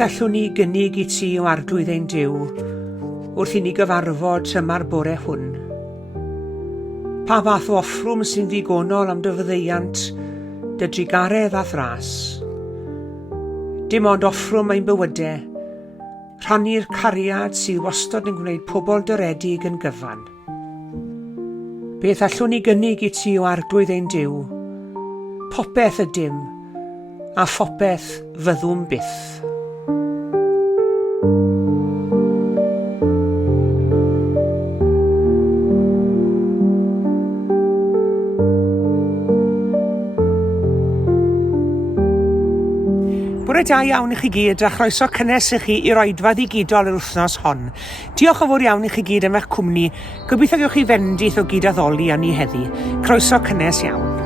Beth allwn ni gynnig I ti o arglwydd ein Duw wrth I ni gyfarfod yma'r bore hwn? Pa fath o offrwm sy'n ddigonol am dy fyddeiant, dy drigaredd a thras? Dim ond offrwm ein bywydau, rhannu'r cariad sydd wastad yn gwneud pobl dyredig yn gyfan. Beth allwn ni gynnig I ti o arglwydd ein Duw? Popeth ydym, a phopeth fyddwm byth. Bore da iawn I chi gyd a chroeso cynnes I chi i'r oedfa ddigidol yr wythnos hon. Diolch yn fawr iawn I chi gyd am eich cwmni. Gobeithio gewch chi fendith o gydaddoli â ni heddi. Croeso cynnes iawn.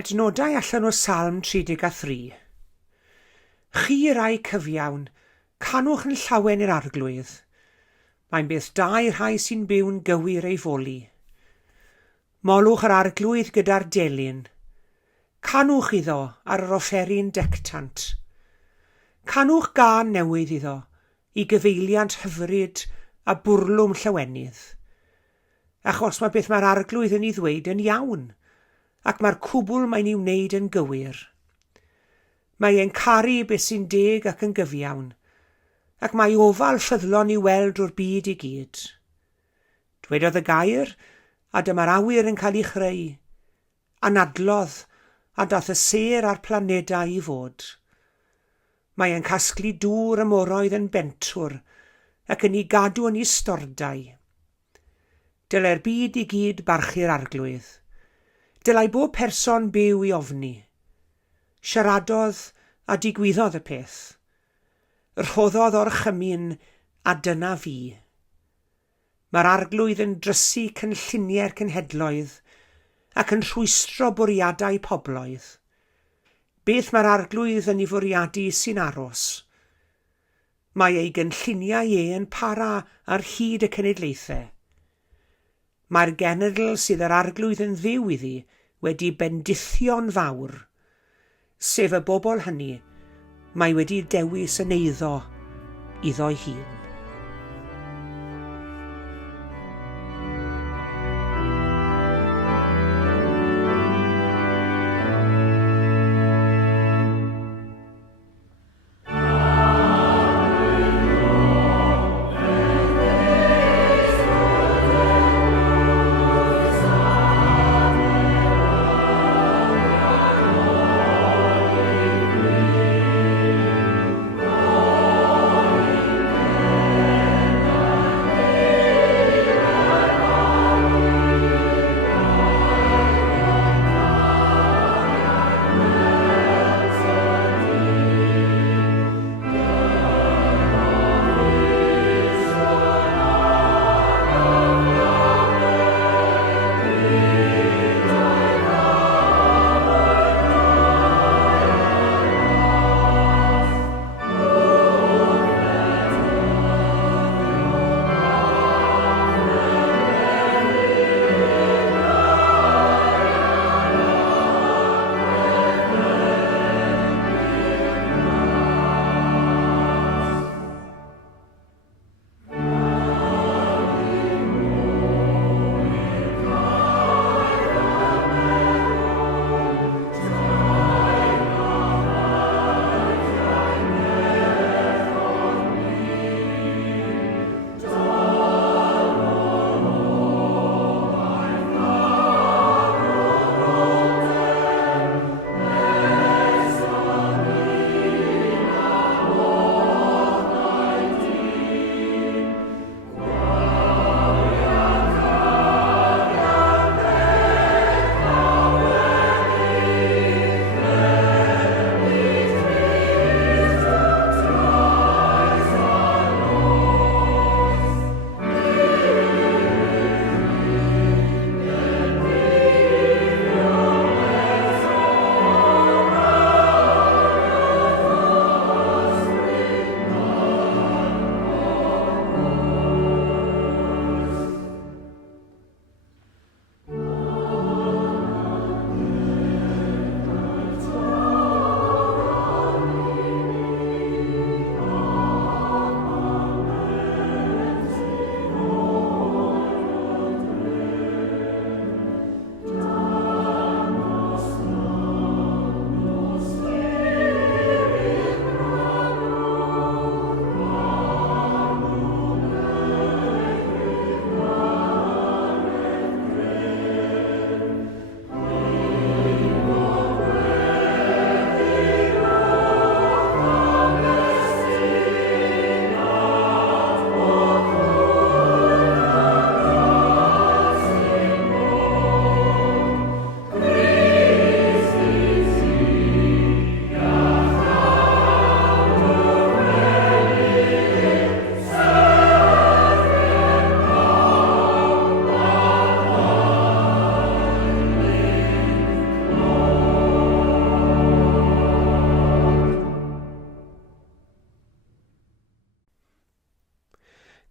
Adnodau allan o Salm 33. Chi rai cyfiawn, canwch yn llawen i'r arglwydd. Mae'n beth da i'r rhai sy'n byw'n gywir ei foli. Molwch yr arglwydd gyda'r delyn. Canwch iddo ar yr offeryn dectant. Canwch gân newydd iddo, I gyfeiliant hyfryd a bwrlwm llawenydd. Achos mae beth mae'r arglwydd yn ei ddweud yn iawn, ac mae'r cwbl mae'n ei wneud yn gywir. Mae e'n caru beth sy'n deg ac yn gyfiawn, ac mae ofal ffyddlon I weld o'r byd I gyd. Dwedodd y gair, a dyma'r awyr yn cael ei chreu. Anadlodd, a dath y sêr a'r planedau I fod. Mae e'n casglu dŵr y moroedd yn bentwr, ac yn ei gadw yn ei stordau. Dylai'r byd i gyd barchu'r arglwydd. Dylai bob person byw i ofni. Siaradodd a digwyddodd y peth. Rhoddodd o'r chymyn a dyna fi. Mae'r arglwydd yn drysu cynlluniau'r cenhedloedd ac yn rhwystro bwriadau pobloedd. Beth mae'r arglwydd yn ei fwriadu sy'n aros? Mae ei gynlluniau yn para ar hyd y cenedlaethau. Mae'r genedl sydd yr arglwydd yn dduw iddi wedi bendithio'n fawr, sef y bobl hynny mae wedi dewis yn eiddo iddo'i hun.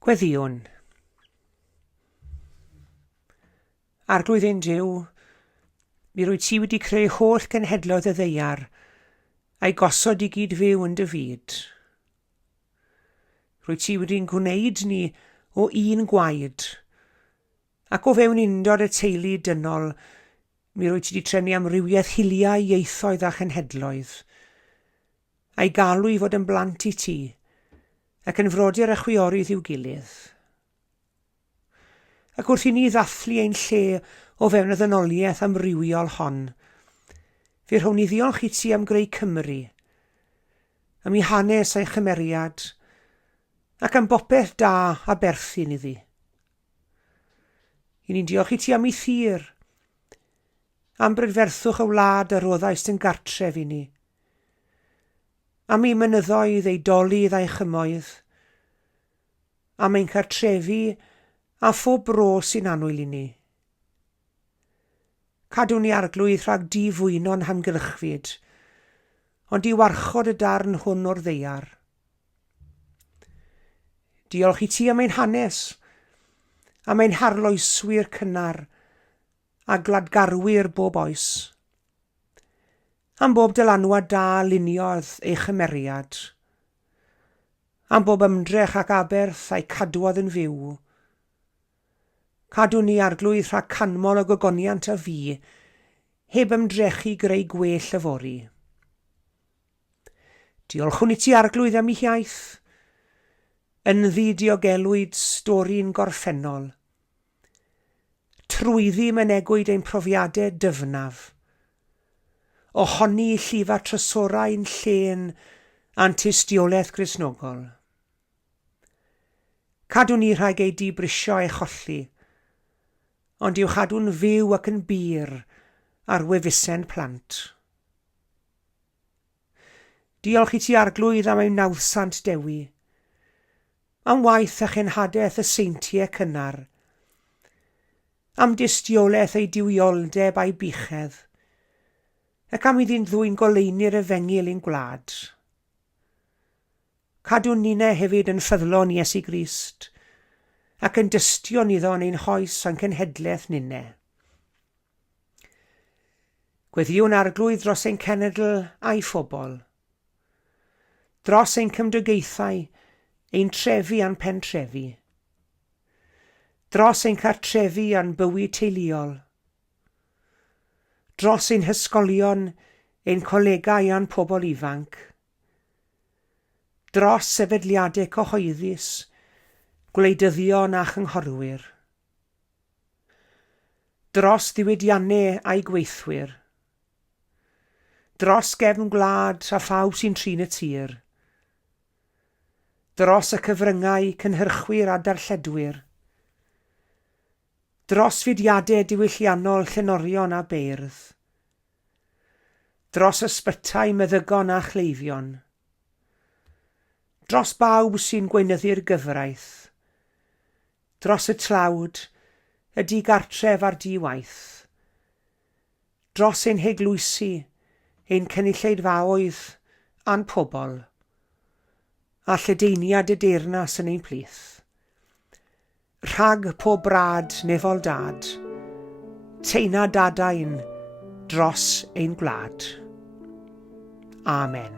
Gweddiwn. Arglwydd ein Duw, mi rwyt ti wedi creu holl genhedloedd y ddeiar a'i gosod i gyd fyw yn dy fyd. Rwyt ti wedi'n gwneud ni o un gwaed, ac o fewn undod y teulu dynol, mi rwyt ti wedi trefnu amrywiaeth hiliau ieithoedd a chenhedloedd, a'i galw i fod yn blant i ti, ac yn frodyr a chwiorydd i'w gilydd. Ac wrth i ni ddathlu ein lle o fewn y ddynoliaeth amrywiol hon, fe rhown ni ddiolch i ti am greu Cymru, am ei hanes a'i chymeriad, ac am bopeth da a berthyn iddi. I ni'n diolch i ti am ei thir, am brydferthwch y wlad a roddais yn gartref i ni, am ei mynyddoedd, ei dolydd a'i chymoedd, am ein cartrefi a phob bro sy'n anwyl i ni. Cadw ni arglwydd rhag difwyno'n hamgylchfyd, ond i warchod y darn hwn o'r ddeiar. Diolch i ti am ein hanes, am ein harloeswyr cynnar a gladgarwyr bob oes, am bob dylanwad da luniodd ei chymeriad, am bob ymdrech ac aberth a'i cadwodd yn fyw. Cadw ni arglwydd rhag canmol o gogoniant a fi, heb ymdrechu greu gwell y fori. Diolchwn i ti arglwydd am ei hiaith, yn ddidiogelwyd stori'n gorffennol. Trwyddi mynegwyd ein profiadau dyfnaf. Ohoni llifa trysorau'n llen a'n tystiolaeth Gristnogol. Cadw ni rhag ei dibrisio a'i cholli, ond i'w chadw'n fyw ac yn bir ar wefusen plant. Diolch i ti arglwydd am ein nawdsant dewi, am waith a chenhadaeth y seintiau cynnar, am dystiolaeth ei diwioldeb a'i bichedd, ac am iddi'n ddwy'n goleuni'r efengil ein gwlad. Cadw ninau hefyd yn ffyddlon Iesu Grist, ac yn dystion iddo yn ein hoes a'n cenhedlaeth ninau. Gweddiwn arglwydd dros ein cenedl a'i phobol, dros ein cymdogaethau, ein trefi a'n pentrefi, dros ein cartrefi a'n bywyd teuluol, dros ein hysgolion, ein colegau a'n pobol ifanc, dros sefydliadau cyhoeddus, gwleidyddion a chynghorwyr, dros ddiwydiannau a'i gweithwyr, dros gefn gwlad a phawb sy'n trin y tir, dros y cyfryngau cynhyrchwyr a darlledwyr, dros fudiadau diwylliannol llenorion a beirdd, dros ysbytau meddygon a chleifion, dros bawb sy'n gweinyddu'r gyfraith, dros y tlawd, y digartref a'r diwaith, dros ein heglwysi, ein cynulleidfaoedd a'n pobol, a lledaeniad y deyrnas yn ein plith. Rhag pob brad nefol dad, teina dadain dros ein gwlad. Amen.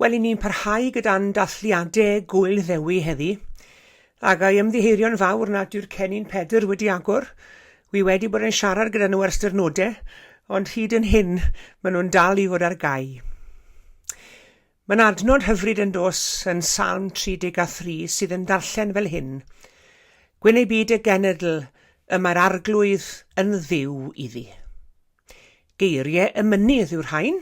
Wel, i ni'n parhau gyda'n dathliadau gwyl ddewi heddi, ac ai ymddihirio'n fawr nad yw'r cennin Pedr wedi agor. Wi wedi bod yn siarad gyda nhw ers dyrnodau, ond hyd yn hyn maen nhw'n dal i fod ar gau. Mae'n adnod hyfryd yn dos yn Salm 33 sydd yn darllen fel hyn. Gwyn ei byd y genedl, y mae'r arglwydd yn dduw iddi. Geiriau y mynydd yw'r rhain,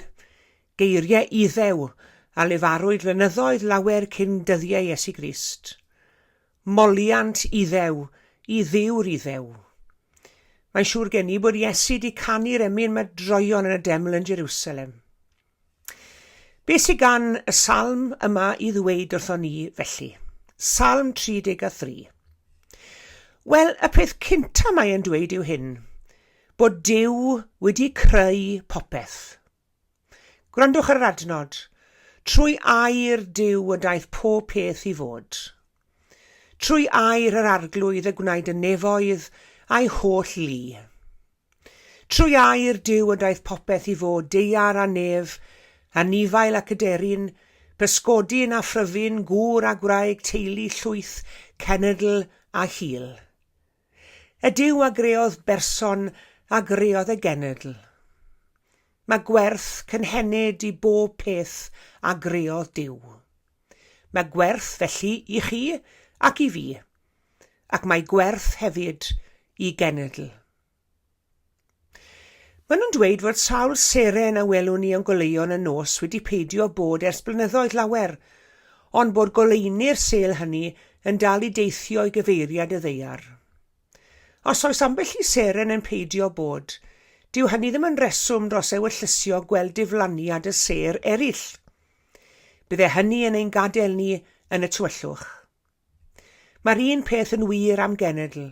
geiriau iddew a lefarwyd flynyddoedd lawer cyn dyddiau Iesu Grist. Moliant iddew, i ddiw'r iddew. Mae'n siŵr gen i bod Iesu di canu'r emyn mae droion yn y deml yn Jerusalem. Be sydd gan y salm yma i ddweud wrthon ni felly? Salm 33. Wel, y peth cynta mae e'n dweud yw hyn, bod Duw wedi creu popeth. Gwrandwch ar yr adnod, trwy air Duw y daeth pob peth i fod. Trwy air yr arglwydd y gwnaed y nefoedd a'i holl lu. Trwy air Duw y daeth popeth i fod, deiar a nef, anifail ac aderyn, pysgodyn a phryfyn, gŵr a gwraig, teulu, llwyth, cenedl a hil. Y Duw a greodd berson a greodd y genedl. Mae gwerth cynhenid i bob peth a greodd Duw. Mae gwerth felly i chi ac i fi, ac mae gwerth hefyd i genedl. Maen nhw'n dweud fod sawl seren a welwn ni yn goleuon y nos wedi peidio bod ers blynyddoedd lawer, ond bod goleuni'r sel hynny yn dal i deithio i gyfeiriad y ddeiar. Os oes ambell i seren yn peidio bod, dyw hynny ddim yn reswm dros ewyllysio gweld diflaniad y ser eraill. Bydde hynny yn ein gadael ni yn y tywyllwch. Mae'r un peth yn wir am genedl.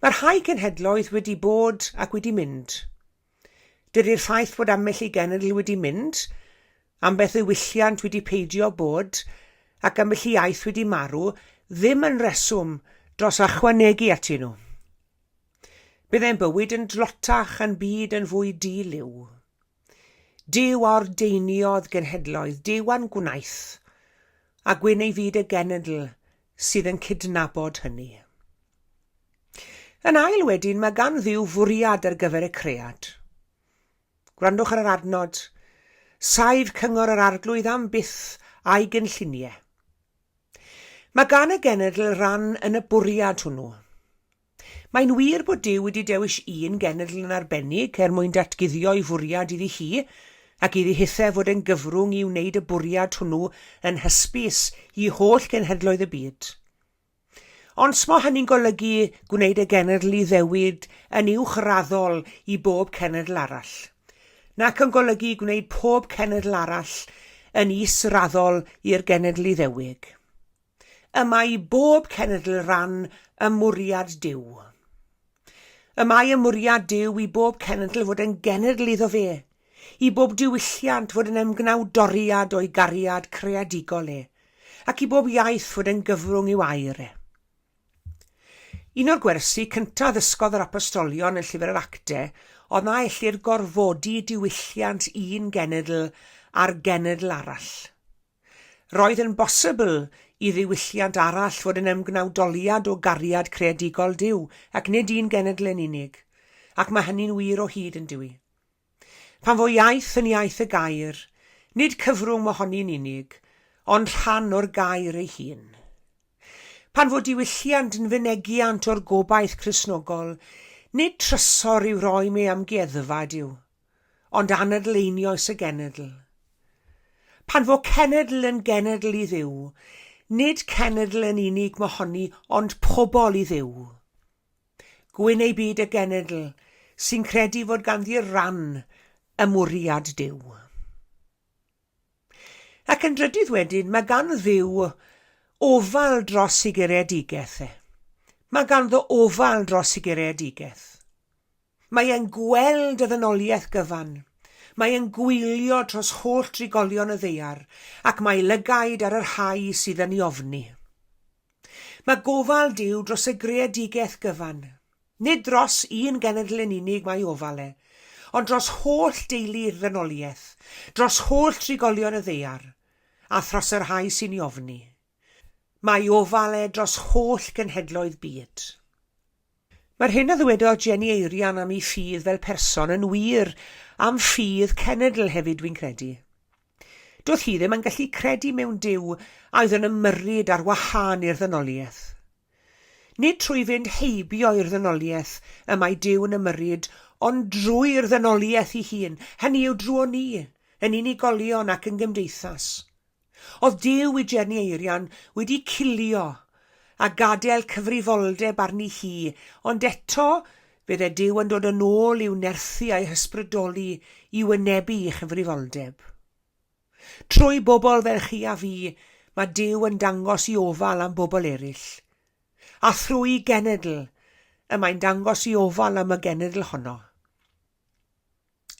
Mae'r rhai cenhedloedd wedi bod ac wedi mynd. Dydy'r ffaith bod ambell i genedl wedi mynd, ambell ddiwylliant wedi peidio bod, ac ambell i iaith wedi marw, ddim yn reswm dros ychwanegu atyn nhw. Byddai'n bywyd yn dlotach yn byd yn fwy di-liw. Duw ordeiniodd genhedloedd, Duw a'n gwnaeth, a gwyn ei fyd y genedl sydd yn cydnabod hynny. Yn ail wedyn, mae gan Dduw fwriad ar gyfer y cread. Gwrandwch ar yr adnod, saif cyngor yr arglwydd am byth a'i gynlluniau. Mae gan y genedl ran yn y bwriad hwnnw. Mae'n wir bod Duw wedi dewis un genedl yn arbennig mwyn datguddio ei fwriad iddi hi, ac iddi hithau fod yn gyfrwng i wneud y bwriad hwnnw yn hysbys i holl genhedloedd y byd. Ond smo hynny'n golygu gwneud y genedl i ddewid yn uwchraddol i bob cenedl arall, nac yn golygu gwneud pob cenedl arall yn israddol i'r genedl i ddewig. Yma i bob cenedl ran y mwriad Duw. Yma i y mwriad Duw i bob cenedl fod yn genedl iddo fe, i bob diwylliant fod yn ymgnawdoriad o'i gariad creadigol e, ac i bob iaith fod yn gyfrwng i'w air e. Un o'r gwersi cyntaf ddysgodd yr apostolion yn llyfr yr Actau oedd na ellir gorfodi diwylliant un genedl ar genedl arall. Roedd yn bosibl i ddiwylliant arall fod yn ymgnawdoliad o gariad creadigol Duw, ac nid un genedl yn unig, ac mae hynny'n wir o hyd yn dwi. Pan fo iaith yn iaith y gair, nid cyfrwng mohoni'n unig, ond rhan o'r gair ei hun. Pan fo diwylliant yn fynegiant o'r gobaith Cristnogol, nid trysor i'w roi me amgueddfa Duw, ond anadleinios y genedl. Pan fo cenedl yn genedl i Dduw, nid cenedl yn unig mohoni, ond pobol i Dduw. Gwyn ei byd y genedl, sy'n credu fod ganddi'r ran y mwriad Duw. Ac yn drydydd wedyn, mae gan Dduw ofal dros ei gereadigaeth e. Mae ganddo ofal dros ei gereadigaeth. Mae e'n gweld y ddynoliaeth gyfan. Mae e'n gwylio dros holl trigolion y ddeiar, ac mae lygaid ar yr rhai sydd yn ei ofni. Mae gofal Duw dros y greadigaeth gyfan. Nid dros un genedl yn unig mae ofal ond dros holl deulu'r ddynoliaeth, dros holl trigolion y ddeiar, a throsyrhau sy'n ei ofni. Mae ofal e dros holl genhedloedd byd. Mae'r hyn a ddwedodd Jenny Eirian am ei ffydd fel person yn wir am ffydd cenedl hefyd dwi'n credu. Doedd hi ddim yn gallu credu mewn Duw a oedd yn ymyrryd ar wahân i'r ddynoliaeth. Nid trwy fynd heibio i'r ddynoliaeth y mae Duw yn ymyrryd, ond drwy'r ddynoliaeth ei hun, hynny yw drwy ni, yn unigolion ac yn gymdeithas. Oedd Duw i Jenny Eirian wedi cilio a gadael cyfrifoldeb arni hi, ond eto bydde Duw yn dod yn ôl i'w nerthu a'i hysbrydoli i wynebu ei chyfrifoldeb. Trwy bobl fel chi a fi, mae Duw yn dangos i ofal am bobl eraill. A thrwy genedl, y mae'n dangos i ofal am y genedl honno.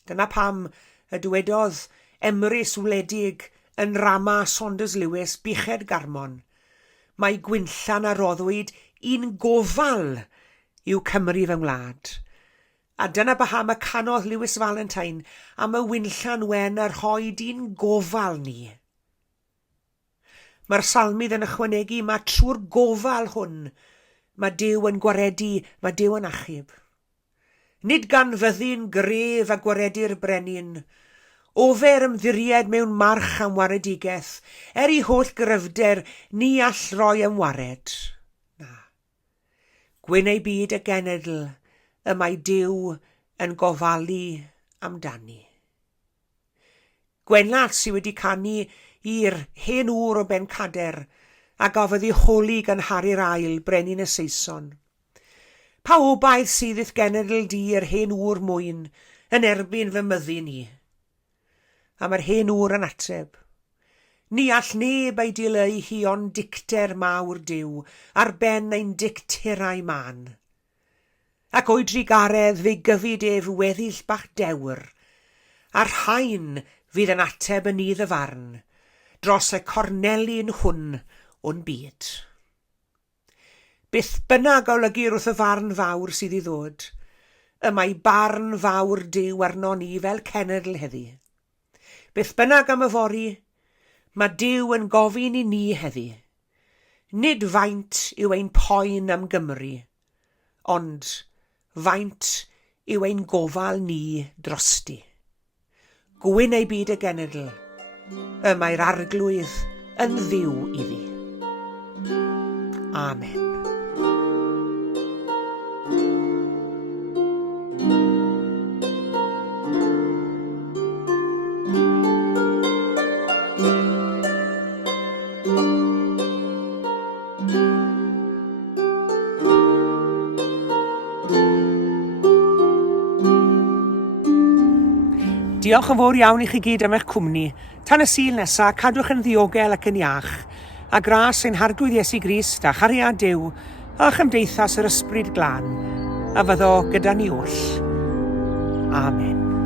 Dyna pam y dywedodd Emrys wledig yn Rama Saunders Lewis Buched Garmon. Mae gwynllan a roddwyd un gofal i'w Cymru fy ngwlad. A dyna pam y canodd Lewis Valentine am y wynllan wen ar rhoed un gofal ni. Mae'r salmydd yn ychwanegu mae trwy'r gofal hwn, mae Duw yn gwaredu, mae Duw yn achub. Nid gan fyddin gref a gwaredu'r brenin, ofer ymddiried mewn march am waredigaeth, ei holl gryfder ni all roi am wared. Na. Gwyn ei byd y genedl, y mae Duw yn gofalu amdani. Gwenlas sydd wedi canu i'r hen ŵr o Ben Cader a gafodd ei holi gan Harri'r Ail, brenin y Saeson. Pa obaith sydd genedl di yr hen ŵr mwyn yn erbyn fy myddi ni? A mae'r hen ŵr yn ateb. Ni all neb ei dileu hi ond dicter mawr Duw ar ben ein dicterau man. Ac oedri garedd fe gyfyd ef weddill bach dewr, a'r rhain fydd yn ateb yn iddo farn, dros y cornelin hwn o'n byd. Byth bynnag olygir wrth y farn fawr sydd i ddod, y mae barn fawr Duw arno ni fel cenedl heddi. Byth bynnag am y fori, mae Duw yn gofyn i ni heddi. Nid faint yw ein poen am Gymru, ond faint yw ein gofal ni drosti. Gwyn ei byd y genedl, y mae'r arglwydd yn ddiw iddi. Amen. Diolch yn fawr iawn i chi gyd am eich cwmni. Tan y Sul nesaf, cadwch yn ddiogel ac yn iach, a gras ein harglwydd Iesu Grist a chariad Duw a chymdeithas yr ysbryd glân, a fyddo gyda ni oll. Amen.